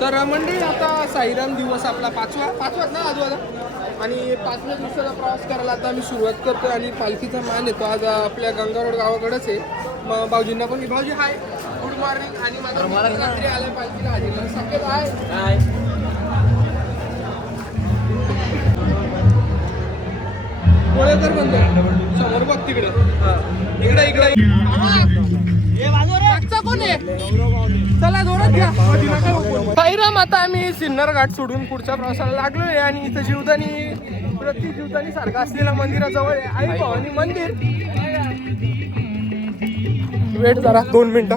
तर मंडळी आता साईराम दिवस आपला पाचवा ना आजवाला आणि 5व्या दिवसाचा प्रवास करायला आता आम्ही सुरुवात करतो आणि पालखीचा मान येतो आज आपल्या गंगारोड गावाकडेच आहे. मग भाऊजींना पण भाऊजी हाय, गुड मॉर्निंग. आणि माझा रात्री आलाय पालखीला हाजीला सगळे हाय. कोळेकर बंद समोर बघ तिकडं इकडे कोण आहे? चला जोरात घ्या. साईराम आता आम्ही सिन्नर घाट सोडून पुढच्या प्रवासाला लागलोय आणि इथं जीवदानी प्रति जीवदानी सारखं असलेल्या मंदिराजवळ आहे आई भवानी मंदिर. वेट जरा 2 मिनिटं.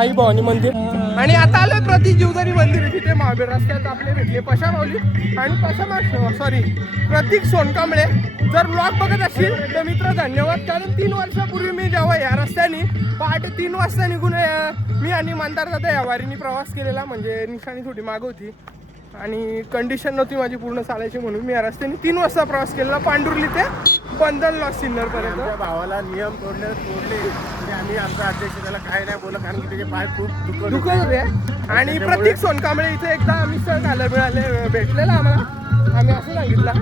आई भवानी मंदिर आणि आता आलोय प्रति जीवदानी मंदिर. तिथे महाबीर रस्त्यात आपले भेटले पशा माऊली आणि प्रतीक सोनकांबळे. जर ब्लॉग बघत असतील तर मित्र धन्यवाद, कारण 3 वर्षापूर्वी मी जेव्हा या रस्त्याने पहाटे 3 वाजता निघून मी आणि मंदार दादा या वारीने प्रवास केलेला. म्हणजे निशाणी थोडी माग होती आणि कंडिशन नव्हती माझी पूर्ण चालायची, म्हणून मी या रस्त्याने 3 वाजता प्रवास केलेला पांडुर्ली ते बंदनला सिन्नरपर्यंत. भावाला नियम तोडले म्हणजे आम्ही आमचा अध्यक्ष त्याला काय नाही बोललं, कारण की त्याचे पाय खूप दुखत होते. आणि प्रतीक सोनकांबळे इथे एकदा मिसळ खायला मिळाले भेटलेला आम्हाला. आम्ही असं सांगितलं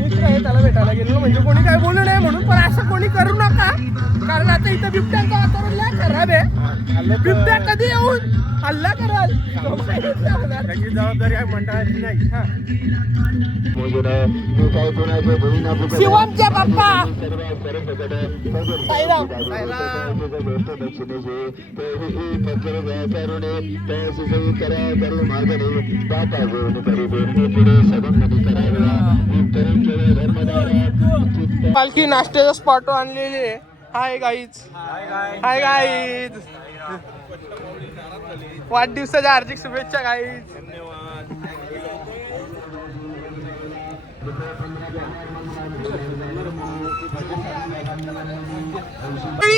मित्र आहे त्याला भेटायला गेलो, म्हणजे कोणी काय बोलू नये म्हणून. पण असं कोणी करू नका, कारण आता इथं बिबट्यांचं वातावरण लय खराब आहे. बिबट्या कधी येऊन हल्ला कराल त्याची जबाबदारी आहे मंडळाची नाही. शिवमच्या बाप्पा पालखी नाश्त्याचा स्पॉट आणलेली आहे. हाय गाईज, हाय गाईज, वाढदिवसाच्या हार्दिक शुभेच्छा गाईज.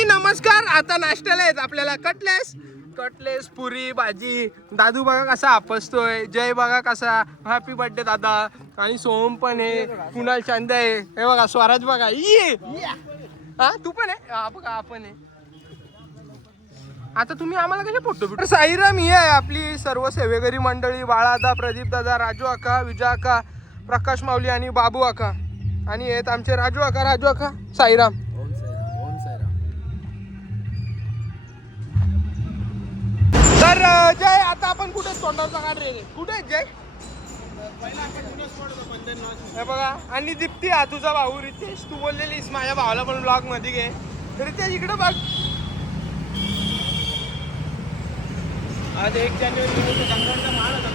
नमस्कार. आता नाश्त्याला आहेत आपल्याला कटलेस पुरी भाजी. दादू बघा कसा आपसतोय, जय बघा कसा हॅपी बर्थडे दादा. आणि सोहम पण आहे, कुणाल चांदा आहे, हे बघा स्वराज बघा ये. हा तू पण आहे, हा बघा आपण आहे. आता तुम्ही आम्हाला कसे फोटो साईराम ही आहे आपली सर्व सेवेकरी मंडळी. बाळादा, प्रदीप दादा, राजू आका, विजय आका, प्रकाश माऊली आणि बाबू आका. आणि आहेत आमचे राजू आका साईराम. तर जय आता आपण कुठे तोंडावरचा काढ रे, कुठे जय हे बघा. आणि दीप्ती हा तुझा भाऊ रितेश, तू बोललेलीस माझ्या भावाला पण ब्लॉग मध्ये घे. रितेश इकडे बघ. आज 1 जानेवारी गंगाचा मान होता.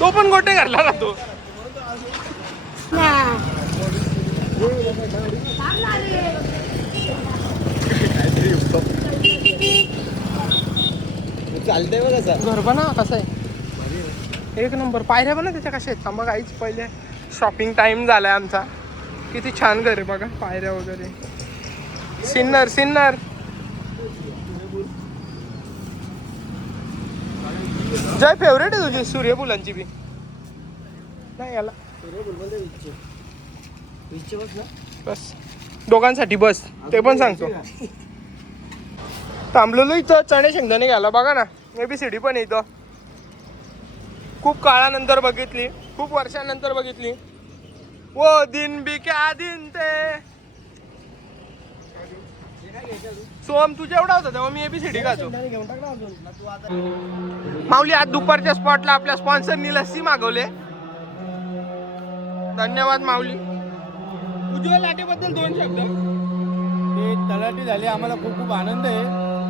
तो पण गोटे घरला राहतो. चालतंय बघ कसं घर बना कसं आहे, 1 नंबर. पायऱ्या बना त्याच्या कशा आहेत मग आईच. पहिले शॉपिंग टाइम झालाय आमचा. किती छान घर आहे बघा, पायऱ्या वगैरे. सिन्नर जय फेवरेट आहे तुझी सूर्यफुलांची बी. नाही याला बस दोघांसाठी बस, ते पण सांगतो. थांबलेलो इथं चणे शेंगदाणे घ्यायला. बघा ना ABCD पण आहे इथं. खूप काळानंतर बघितली, खूप वर्षानंतर बघितली. वो दिन भी क्या दिन ते. सोहम तुझ्या एवढा होता तेव्हा मी ABCD खातो. माऊली आज दुपारच्या स्पॉटला आपल्या स्पॉन्सरनी लस्सी मागवले. धन्यवाद माऊली. उज्ज्वल लाटेबद्दल 2 शब्द. ते तलाठी झाले, आम्हाला खूप आनंद आहे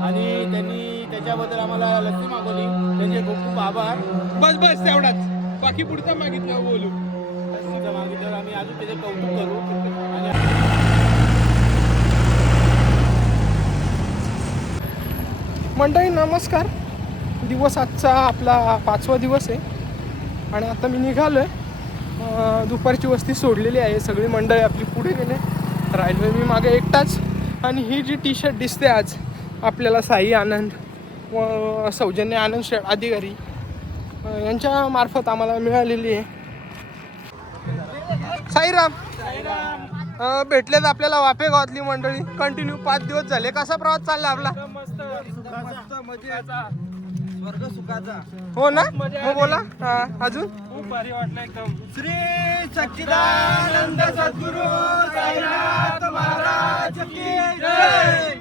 आणि त्यांनी त्याच्याबद्दल आम्हाला लस्सी मागवली, त्यांचे खूप आभार. बस तेवढाच, बाकी पुढचा मागितलं बोलू. लस्सीचं मागितलं आम्ही अजून त्याचे कौतुक करू. आणि मंडळी नमस्कार. दिवस आजचा आपला 5वा दिवस आहे आणि आता मी निघालोय. दुपारची वस्ती सोडलेली आहे, सगळी मंडळी आपली पुढे गेले, राहिलोय मी मागे एकटाच. आणि ही जी टी-शर्ट दिसते आज आपल्याला साई आनंद व सौजन्य आनंद अधिकारी यांच्या मार्फत आम्हाला मिळालेली आहे. साईराम भेटलेत आपल्याला वाफे गावातली मंडळी. कंटिन्यू 5 दिवस झाले. कसा प्रवास चालला आपला? स्वर्ग सुखाचा. हो ना, मग बोला. अजून खूप भारी वाटलं एकदम. श्री सच्चिदानंद सद्गुरु साईनाथ महाराज की जय.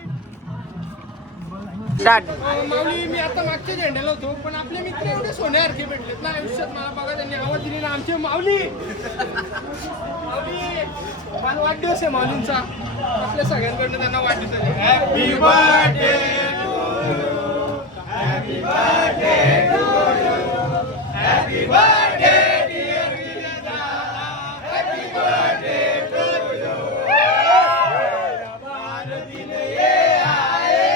माऊली, मी आता मागच्या झेंड्याला होतो, पण आपले मित्र एवढे सोन्यासारखे भेटलेत ना आयुष्यात. मला बघा, त्यांनी आवाज दिली ना आमचे माऊली. माऊली, मला वाढदिवस आहे माऊलींचा. आपल्या सगळ्यांकडनं त्यांना वाढदिवस आहे. Happy birthday to you, happy birthday to you, happy birthday dear Vijeta, happy birthday to you. बार दिन ये आए,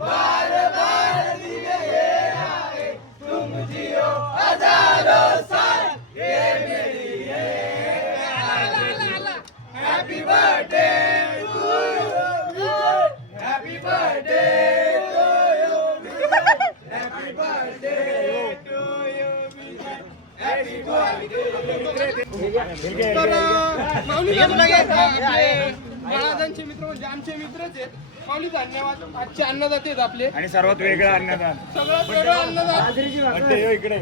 बार बार दिन ये आए, तुम जियो हजारों साल, ये मेरी है. Happy birthday to you, happy birthday to you, happy birthday to you, happy birthday. तर माऊली बाळादांचे मित्र म्हणजे आमचे मित्रच आहेत. माऊली, धन्यवाद. आजचे अन्नदाते आहेत आपले, आणि सर्वात वेगळं अन्नदान. सगळ्यात वेगळं अन्नदान. इकडे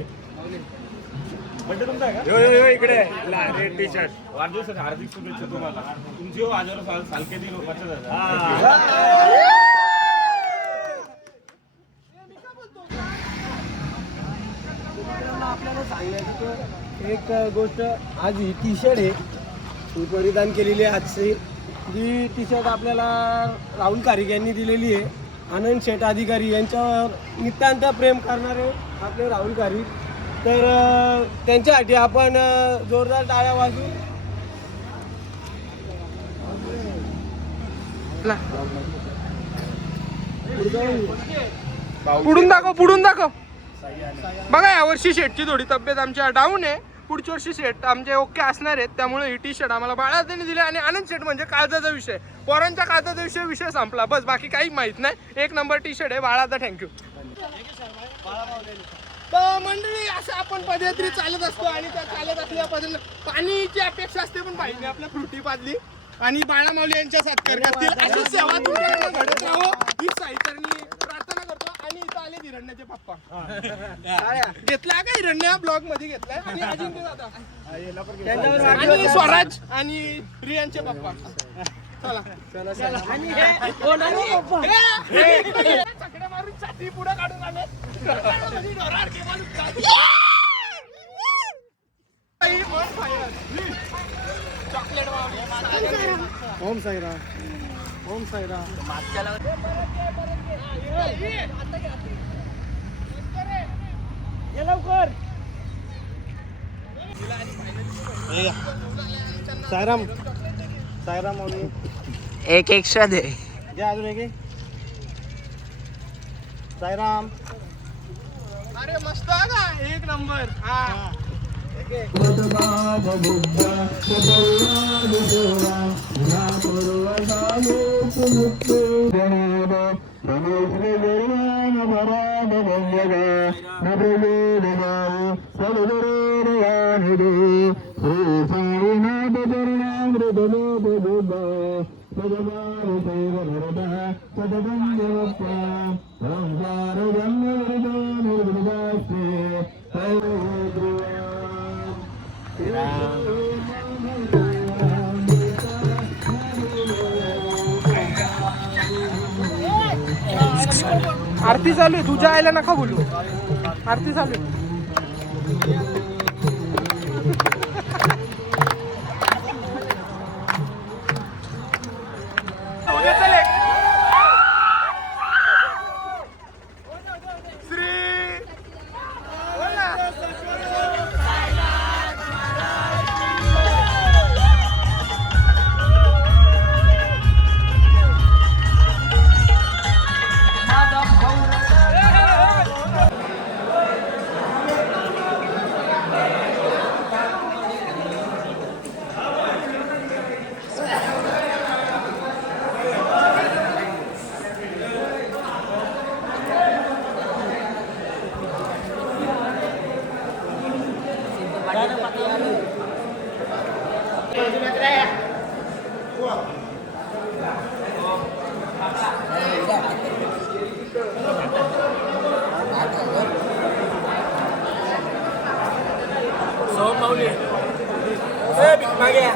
यो इकडे रेड टी शर्ट. वाढदिवसाच्या हार्दिक शुभेच्छा तुम्हाला. तुमची हजारो साल के दिल आपल्याला सांगण्याची एक गोष्ट, आज ही टी शर्ट आहे ही परिधान केलेली आहे. आजची जी टी शर्ट आपल्याला राहुल कारिक यांनी दिलेली आहे. आनंद शेठ अधिकारी यांच्यावर नितांत प्रेम करणारे आपले राहुल कारिक. तर त्यांच्यासाठी आपण जोरदार टाळ्या वाजवू. पुढून दाखव, पुढून दाखव. बघा, यावर्षी शेटची थोडी तब्येत आमच्या डाऊन आहे. पुढच्या वर्षी शेट आमचे ओके असणार आहेत. त्यामुळे ही टी शर्ट आम्हाला बाळादाने दिली. आणि आनंद शेट म्हणजे काळजाचा विषय, पोरांच्या काळजाचा विषय संपला. बस, बाकी काही माहित नाही. 1 नंबर टी शर्ट आहे बाळादा. थँक्यू. तर मंडळी, असं आपण पदयात्री चालत असतो आणि त्या चालत असल्या पद्धतीने पाणीची अपेक्षा असते, पण पाहिजे आपल्या फ्रुटी पाजली आणि बाळा माऊली यांच्या सत्कार करतील अशी सेवा तुमच्याकडे घडत राहो ही साईकरणी प्रार्थना करतो. आणि इथं आले हिरण्याचे पप्पा. घेतला का हिरण्या ब्लॉग मध्ये घेतलाय, आणि अजिंक्य दादा आणि स्वराज आणि रियांचे पप्पा. चला चला. आणि चकडे मारून छाती पुढे काढून आले. चॉकलेट. ओम साईराम, ओम साईराम. लवकर साईराम, साईराम. एक एक्स्ट्रा दे. द्या अजून एक. साईराम. अरे मस्त का, 1 नंबर. हा, आरती चालू आहे. तुझ्या आईला नका बोलू. आरती चालू आहे. माऊली मागे